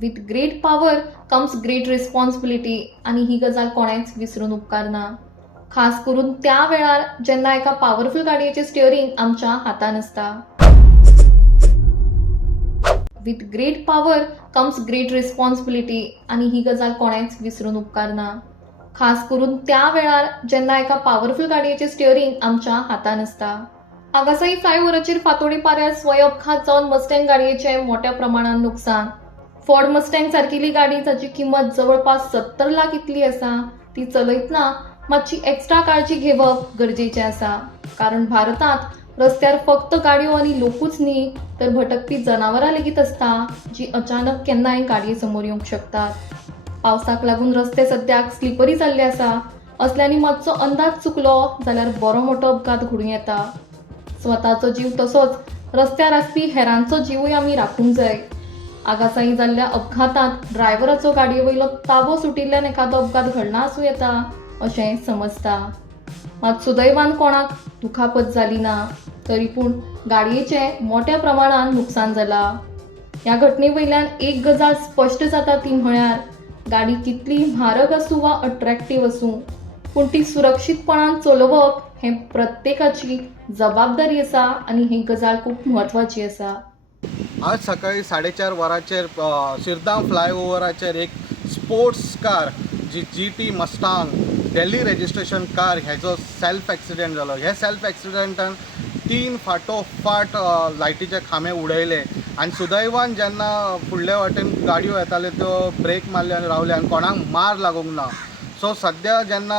With great power comes great responsibility आणि ही गजाल कोणेच विसरून उपकारना. खास करून त्या वेळार जेन्ना एका पॉवरफुल गाडयेचें स्टियरिंग आमच्या हातान आसता. With great power comes great responsibility आणि ही गजाल कोणेच विसरून उपकारना. खास करून त्या वेळार जेन्ना एका पॉवरफुल गाडयेचें स्टियरिंग आमच्या हातान आसता. आगासाई फ्लायओव्हराचेर फांतोडी पाऱ्यार स्वय अपघात जावन मस्टँग गाडयेचें मोठ्या प्रमाणात नुकसान. फोर्ड मस्टँग सारकिली गाडी जाची किंमत जवळपास 70 लाख इतली आसा ती चलयतना मातशी एक्स्ट्रा काळजी घेवप गरजेचें आसा. कारण भारतांत रस्त्यार फक्त गाडयो आनी लोकूच न्ही तर भटकपी जनावरां लेगीत आसता जी अचानक केन्नाय गाडये समोर येवंक शकतात. पावसाक लागून रस्ते सद्याक स्लिपरी जाल्ले आसा. असल्यांनी मातसो अंदाज चुकलो जाल्यार बरो मोठो अपघात घडूं येता. स्वताचो जीव तसोच रस्त्यार आसपी हेरांचो जीवूय आमी राखूंक जाय. आगासाई जाल्ल्या अपघातांत ड्रायव्हराचो गाडये वयलो ताबो सुटिल्ल्यान एखादो अपघात घडना आसूं येता अशें समजता. मात सुदैवान कोणाक दुखापत जाली ना. तरी पूण गाडयेचें मोठ्या प्रमाणात नुकसान जालां. ह्या घटने वयल्यान एक गजाल स्पश्ट जाता ती म्हळ्यार गाडी कितली म्हारग आसूं वा अट्रॅक्टीव आसूं पूण ती सुरक्षीतपणान चलोवप हें प्रत्येकाची जबाबदारी आसा आनी ही गजाल खूब म्हत्वाची आसा. आज सकाळी 4:30 वरांचेर शिरगांव फ्लायओव्हराचेर एक स्पोर्ट्स कार जी GT मस्टांग दिल्ली रजिस्ट्रेशन कार हेजो सेल्फ एक्सिडेंट जालो. हे सेल्फ एक्सिडेंटान 3 फाटोफाट लायटीचे खांबे उडयले आनी सुदैवान जेन्ना फुडल्या वाटेन गाडयो येताल्यो त्यो ब्रेक मारले आनी रावले आनी कोणाक मार लागूंक ना. सो सद्या जेन्ना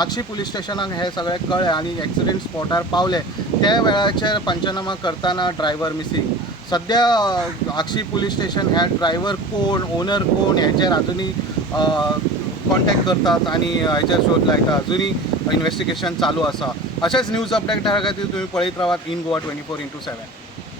आगशी पुलीस स्टेशनाक हे सगळें कळ्ळें आनी एक्सिडेंट स्पॉटार पावले त्या वेळाचेर पंचनामा करताना ड्रायव्हर मिसींग. सद्या आगशी पुलीस स्टेशन ह्या ड्रायव्हर कोण ओनर कोण हेचेर आजुनी कॉन्टॅक्ट करतात आनी हेचेर शोध लायता. अजुनी इन्व्हेस्टिगेशन चालू आसा. अशेंच न्यूज अपडेटा खातीर तुमी पळयत रावात इन गोवा 24/7.